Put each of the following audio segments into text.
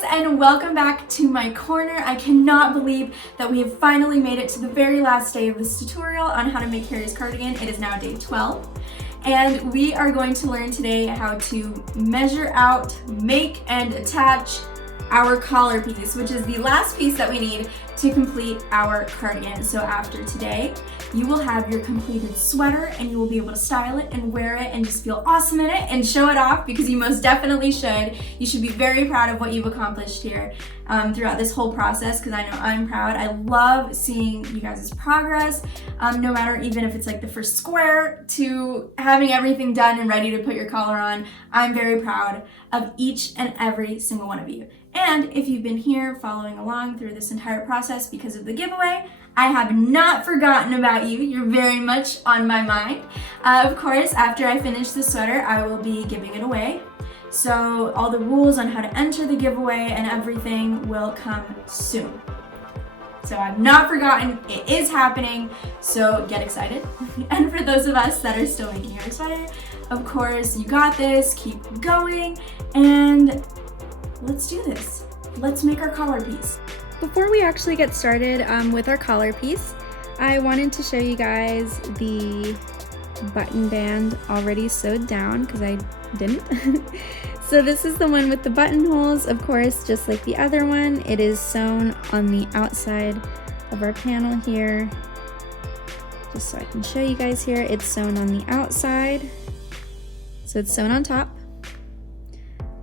guys, and welcome back to my corner. I cannot believe that we have finally made it to the very last day of this tutorial on how to make Harry's cardigan. It is now day 12, and we are going to learn today how to measure out, make, and attach our collar piece, which is the last piece that we need to complete our cardigan. So after today, you will have your completed sweater and you will be able to style it and wear it and just feel awesome in it and show it off, because you most definitely should. You should be very proud of what you've accomplished here throughout this whole process, because I know I'm proud. I love seeing you guys' progress, no matter even if it's like the first square to having everything done and ready to put your collar on. I'm very proud of each and every single one of you. And if you've been here following along through this entire process because of the giveaway, I have not forgotten about you. You're very much on my mind. Of course, after I finish the sweater, I will be giving it away. So all the rules on how to enter the giveaway and everything will come soon. So I've not forgotten, it is happening, so get excited. And for those of us that are still making our sweater, of course, you got this, keep going, and let's do this. Let's make our collar piece. Before we actually get started with our collar piece, I wanted to show you guys the button band already sewed down, because I didn't. So this is the one with the buttonholes, of course, just like the other one. It is sewn on the outside of our panel here. Just so I can show you guys here, it's sewn on the outside. So it's sewn on top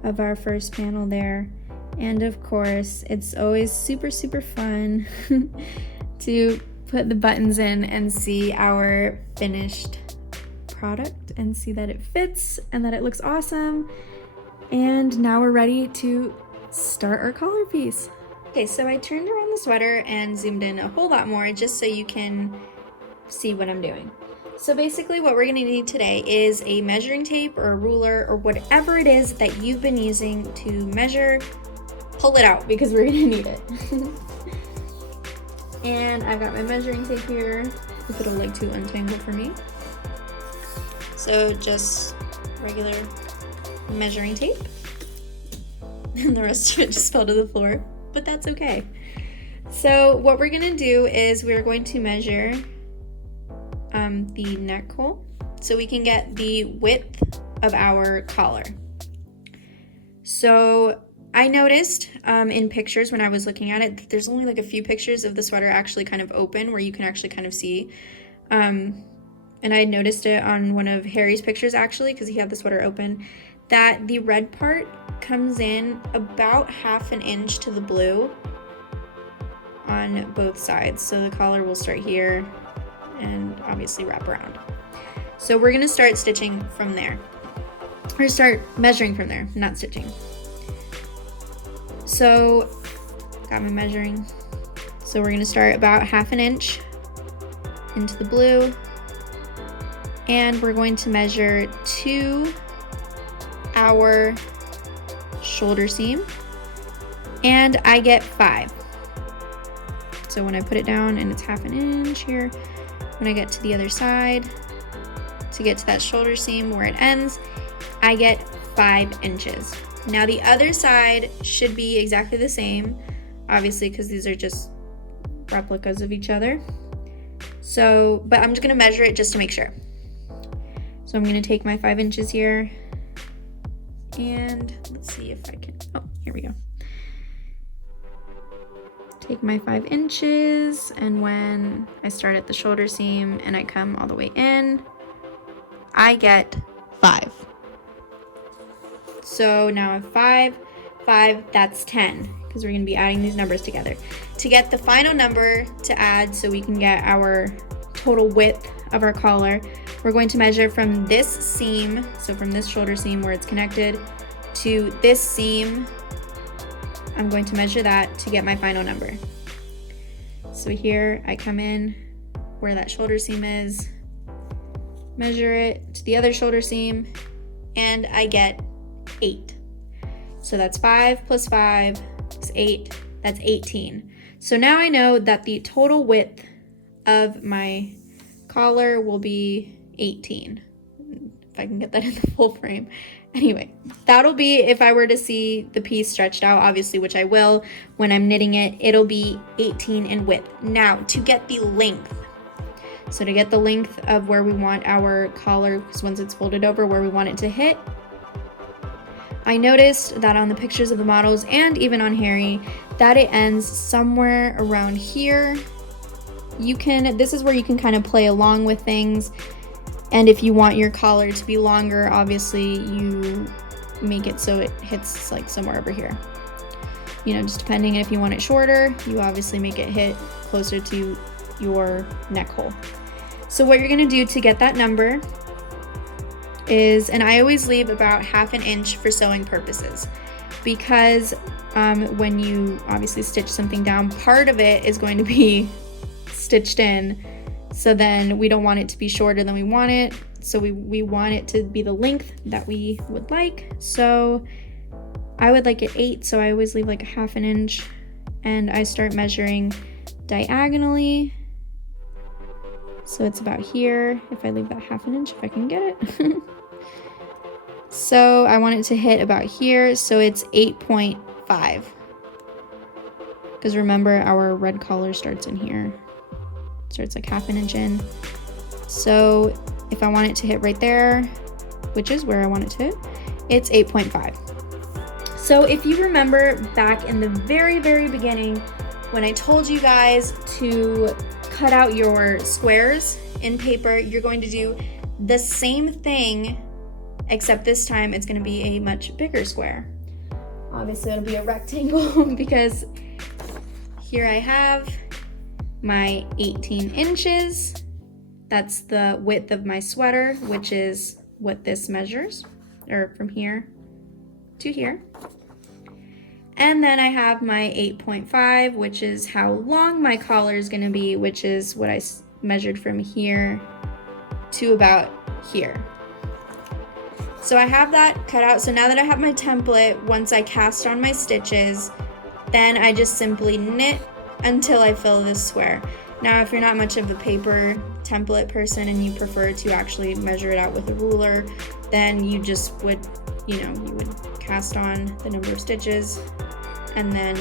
of our first panel there. And of course, it's always super fun to put the buttons in and see our finished product and see that it fits and that it looks awesome. And now we're ready to start our collar piece. Okay, so I turned around the sweater and zoomed in a whole lot more just so you can see what I'm doing. So basically what we're gonna need today is a measuring tape or a ruler or whatever it is that you've been using to measure. Pull it out, because we're gonna need it. And I've got my measuring tape here, if it'll like to untangle for me. So just regular measuring tape. And the rest of it just fell to the floor, but that's okay. So what we're gonna do is we're going to measure the neck hole so we can get the width of our collar. So I noticed in pictures when I was looking at it, there's only like a few pictures of the sweater actually kind of open where you can actually kind of see. And I noticed it on one of Harry's pictures actually, because he had the sweater open, that the red part comes in about 1/2 inch to the blue on both sides. So the collar will start here and obviously wrap around. So we're gonna start stitching from there, or start measuring from there, not stitching. So, got my measuring. So we're gonna start about 1/2 inch into the blue, and we're going to measure to our shoulder seam, and I get 5. So when I put it down and it's 1/2 inch here, when I get to the other side, to get to that shoulder seam where it ends, I get 5 inches. Now the other side should be exactly the same, obviously, because these are just replicas of each other. So, but I'm just gonna measure it just to make sure. So I'm gonna take my 5 inches here, and let's see if I can, oh, here we go. Take my 5 inches, and when I start at the shoulder seam and I come all the way in, I get 5. So now I have 5, that's 10, because we're gonna be adding these numbers together. To get the final number to add so we can get our total width of our collar, we're going to measure from this seam, so from this shoulder seam where it's connected, to this seam. I'm going to measure that to get my final number. So here I come in where that shoulder seam is, measure it to the other shoulder seam, and I get 8. So that's 5 plus 5 is 8, that's 18. So now I know that the total width of my collar will be 18. if I can get that in the full frame. Anyway, that'll be if I were to see the piece stretched out, obviously, which I will when I'm knitting it, it'll be 18 in width. Now, to get the length. So to get the length of where we want our collar, because once it's folded over, where we want it to hit, I noticed that on the pictures of the models and even on Harry, that it ends somewhere around here. This is where you can kind of play along with things. And if you want your collar to be longer, obviously you make it so it hits like somewhere over here. You know, just depending if you want it shorter, you obviously make it hit closer to your neck hole. So what you're gonna do to get that number is, and I always leave about 1/2 inch for sewing purposes, because when you obviously stitch something down, part of it is going to be stitched in. So then we don't want it to be shorter than we want it. So we want it to be the length that we would like. So I would like it 8, so I always leave like 1/2 inch, and I start measuring diagonally. So it's about here, if I leave that 1/2 inch, if I can get it. So I want it to hit about here, so it's 8.5. Because remember, our red collar starts in here. Starts like 1/2 inch in. So if I want it to hit right there, which is where I want it to hit, it's 8.5. So if you remember back in the very, very beginning, when I told you guys to cut out your squares in paper, you're going to do the same thing, except this time it's going to be a much bigger square. Obviously it'll be a rectangle because here I have my 18 inches. That's the width of my sweater, which is what this measures, or from here to here. And then I have my 8.5, which is how long my collar is gonna be, which is what I measured from here to about here. So I have that cut out. So now that I have my template, once I cast on my stitches, then I just simply knit until I fill this square. Now, if you're not much of a paper template person and you prefer to actually measure it out with a ruler, then you just would, you would cast on the number of stitches and then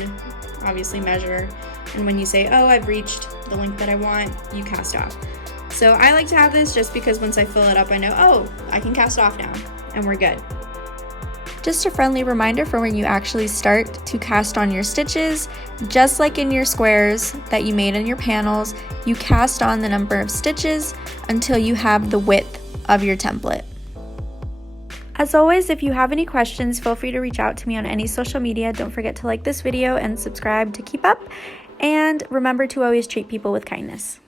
obviously measure. And when you say, oh, I've reached the length that I want, you cast off. So I like to have this just because once I fill it up, I know, oh, I can cast off now, and we're good. Just a friendly reminder for when you actually start to cast on your stitches, just like in your squares that you made in your panels, you cast on the number of stitches until you have the width of your template. As always, if you have any questions, feel free to reach out to me on any social media. Don't forget to like this video and subscribe to keep up. And remember to always treat people with kindness.